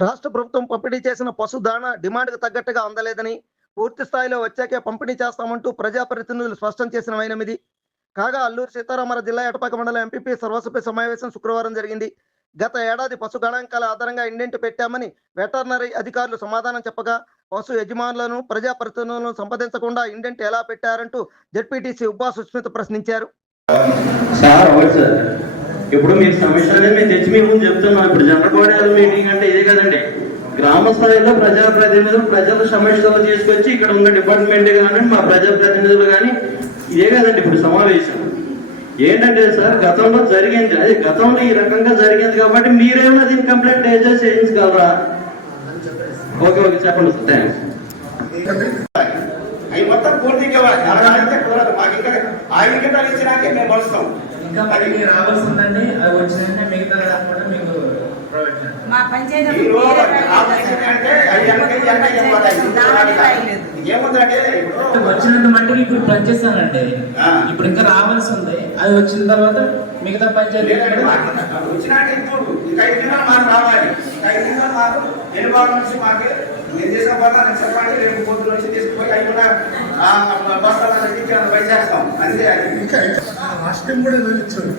రాష్ట్ర ప్రభుత్వం పంపిణీ చేసిన పశు దాణా డిమాండ్కు తగ్గట్టుగా అందలేదని పూర్తి స్థాయిలో వచ్చాకే పంపిణీ చేస్తామంటూ ప్రజాప్రతినిధులు స్పష్టం చేసిన వైనమిది. కాగా అల్లూరు సీతారామరావు జిల్లా ఎటపాక మండలం ఎంపీపీ సర్వసభ్య సమావేశం శుక్రవారం జరిగింది. గత ఏడాది పశు గణాంకాల ఆధారంగా ఇండెంట్ పెట్టామని వెటర్నరీ అధికారులు సమాధానం చెప్పగా పశు యజమానులను ప్రజాప్రతినిధులను సంప్రదించకుండా ఇండెంట్ ఎలా పెట్టారంటూ జెడ్పీటీసీ ఉబ్బా సుస్మిత ప్రశ్నించారు. సార్ ఇప్పుడు మీ సమస్య అనేది మేము తెచ్చి మీ ముందు చెప్తున్నాం. ఇప్పుడు జనరల్ బాడీ మీటింగ్ అంటే ఇదే కదండి. గ్రామ స్థాయిలో ప్రజాప్రతినిధులు ప్రజల సమస్యలు తీసుకొచ్చి ఇక్కడ ఉన్న డిపార్ట్మెంట్ కానీ మా ప్రజాప్రతినిధులు కానీ ఇదే కదండి ఇప్పుడు సమావేశం. ఏంటంటే సార్ గతంలో జరిగింది. అది గతంలో ఈ రకంగా జరిగింది కాబట్టి మీరేమో దీన్ని కంప్లైంట్ రేజర్ చేయించగలరా ఓకే ఓకే చెప్పండి సార్. థ్యాంక్స్ అవి మొత్తం పూర్తిగా మాకు ఇంకా ఆయన ఇచ్చినాకే మేము వస్తాం. ఇంకా మళ్ళీ రావాల్సిందండి అది వచ్చినాక మిగతా కూడా మీకు ప్రొవైడ్ చేస్తాం. మా పంచాయతీ వచ్చినంత మట్టికి ఇప్పుడు పనిచేస్తానండి. ఇప్పుడు ఇంకా రావాల్సి ఉంది అది వచ్చిన తర్వాత మిగతా పంచాయతీ వచ్చినాక ఇప్పుడు ఇంకా ఐదు గంటలు మాకు రావాలి. ఐదు గంటలు మాకు ఎనుభవం నుంచి మాకు నేను చేసిన చెప్పండి రేపు పొద్దున నుంచి తీసుకుపోయి అవి కూడా బస్తాలు పై చేస్తాం లాస్ట్ టైం కూడా ఏదో ఇచ్చారు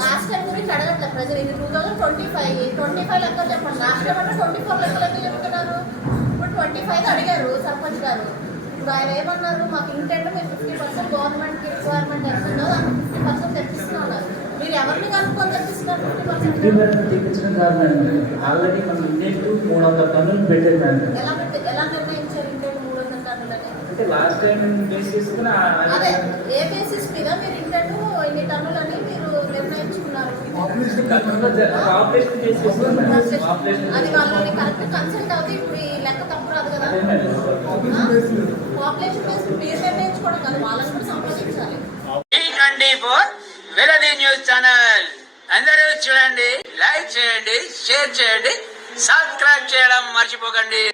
లాస్ట్ టైం గురించి అడగట్లేదు ప్రజలు ఇది two thousand twenty five twenty five లెక్కలు చెప్పండి లాస్ట్ టైం అంటే ట్వంటీ ఫోర్ లెక్కలు ఎందుకు చెప్తున్నారు ఇప్పుడు ట్వంటీ ఫైవ్ అడిగారు సర్పంచ్ గారు ఇప్పుడు ఆయన ఏమన్నారు మాకు ఇంటెంట్ మీరు ఫిఫ్టీ పర్సెంట్ గవర్నమెంట్ రిక్వైర్మెంట్ ఎంత ఉన్నదో అంత ఫిఫ్టీ పర్సెంట్ తెప్పిస్తున్నారు మీరు ఎవరిని కనుక్కొని తెప్పిస్తున్నారు ఫిఫ్టీ పర్సెంట్ తెప్పించడం కాదు మేడం ఆల్రెడీ మనం ఇండియన్ మూడు వందల టన్నులు పెట్టేది మేడం ఎలా పెట్టి ఎలా నిర్ణయించారు ఇంటెంట్ మూడు వందల టన్నులని అంటే లాస్ట్ టైం బేస్ చేసుకుని ఆ- అదే ఏ బేసిస్ మీద మీరు ఇంటెంట్ ఇన్ని మీరు నిర్ణయించుకున్నారు? ఆపరేషన్ అది వాళ్ళని కరెక్ట్ కన్సల్ట్ అవుతే ఇప్పుడు ఈ లెక్క తప్పు రాదు కదా. అదే మేడం. పాపులేషన్ బేస్ మీరు నిర్ణయించుకోవడం కాదు వాళ్ళని కూడా సంప్రదించాలి. ట్వంటీ ఫోర్ వెలది న్యూస్ ఛానల్. అందరూ చూడండి లైక్ చేయండి షేర్ చేయండి సబ్స్క్రైబ్ చేయడం మర్చిపోకండి.